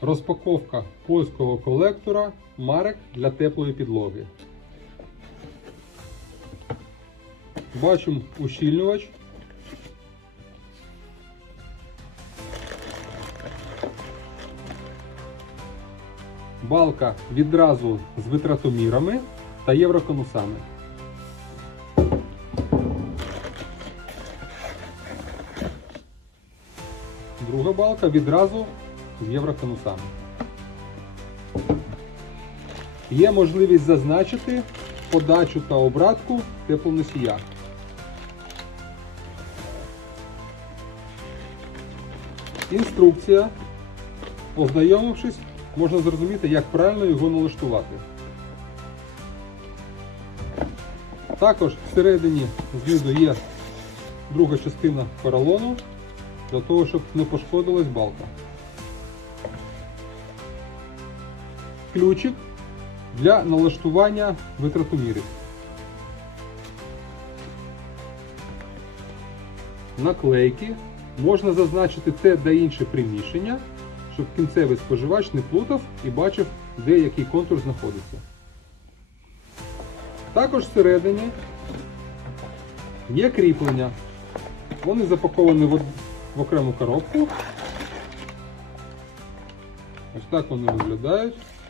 Розпаковка польського колектора марок для теплої підлоги. Бачимо ущільнювач. Балка відразу з витратомірами та євроконусами. Друга балка відразу з євроконусами. Є можливість зазначити подачу та обратку теплоносія. Інструкція. Ознайомившись, можна зрозуміти, як правильно його налаштувати. Також всередині знизу є друга частина поролону для того, щоб не пошкодилась балка. Ключик для налаштування витратомірів. Наклейки можна зазначити те та інше приміщення, щоб кінцевий споживач не плутав і бачив, де який контур знаходиться. Також всередині є кріплення. Вони запаковані в, в окрему коробку. Ось так вони виглядають.